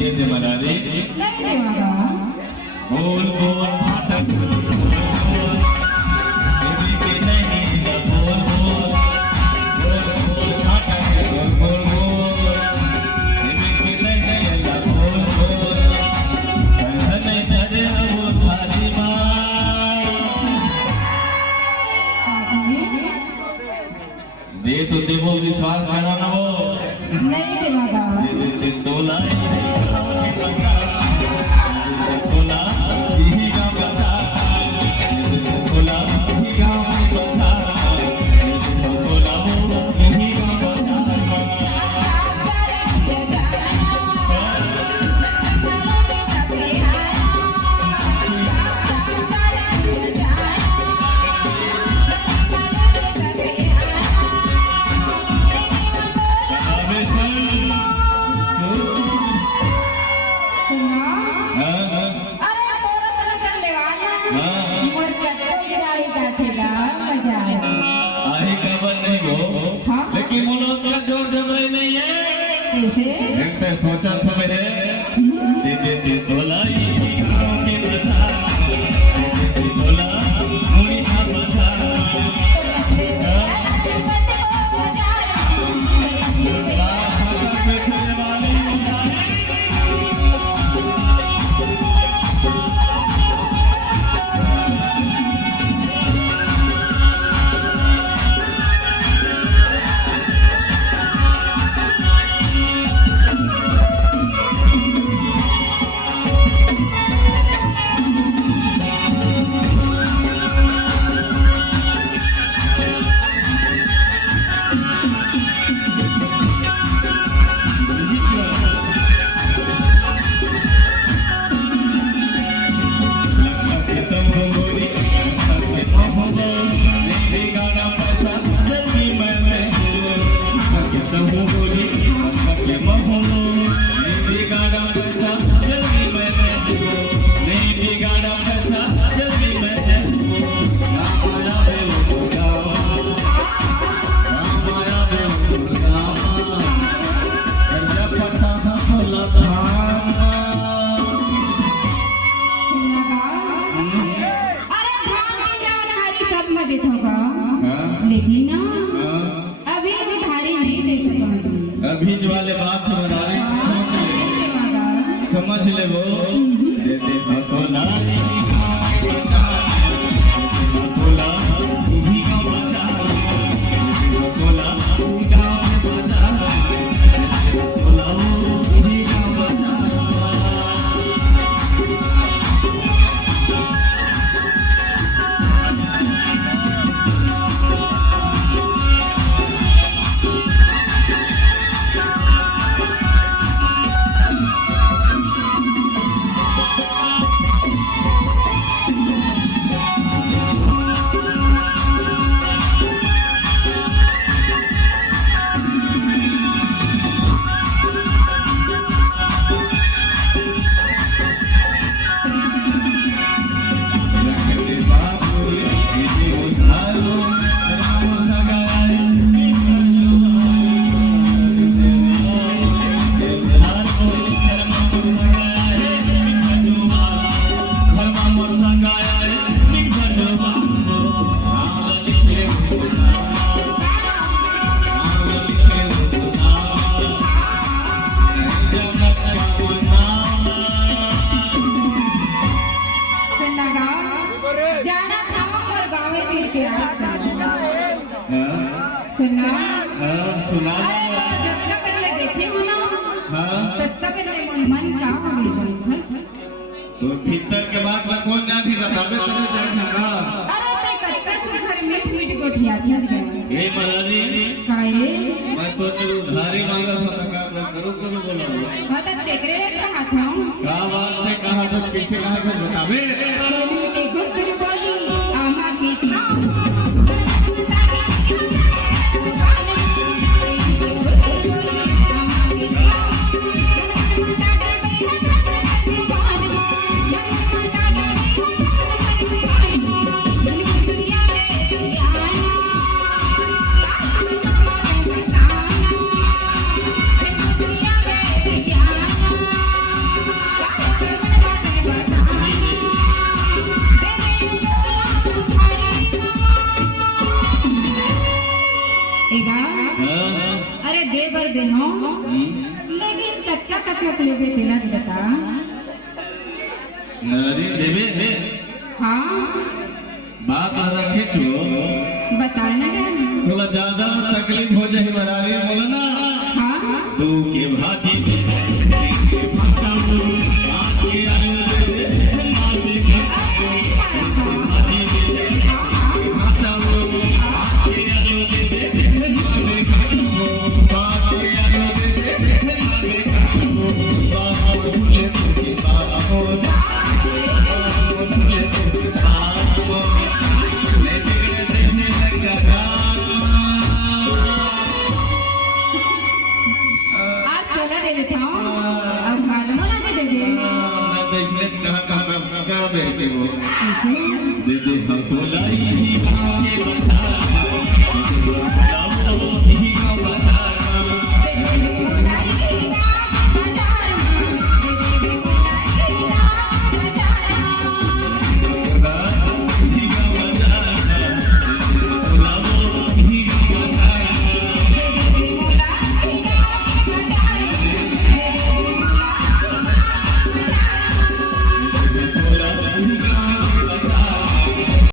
दे दे मना रे नहीं देवागा बोल बोल फाटक बोल देवी के नहीं ना बोल बोल बोल फाटक बोल बोल देवी के नहीं ना बोल बोल नहीं करे वो थारी माँ दे तो देवो विश्वास करो ना वो नहीं देवागा दे तोला तोला ही का बता तोला ही का बता तोला ही का लेकिन बोलो का जोर जबरे नहीं है कैसे सोचा था मैंने दे दे तोला के बता दे तोला मुड़ी का बता लेकिन अभी धारी नहीं दे सकता अभी जो वाले बात से बना रहे समझ ले वो दे दे तो ना सुना तो भीतर के बात में कौन जाती बताबे ये महाराजी मैं तो उधारी मांगा था करूँ करूँ बोला क्या बात है कहा तो पीछे कहा तो बताबे कत्या कत्या लेबे तेला बता। अरे देवे हाँ बात रखे छो बताए ना क्या थोड़ा ज्यादा तकलीफ हो जाए मरारी बोला ना। हाँ तू के भाती आज सोला दे देता हूँ अब मालूम ना दे दे कहाँ बैठे हो ऐसे दे हम तो लाई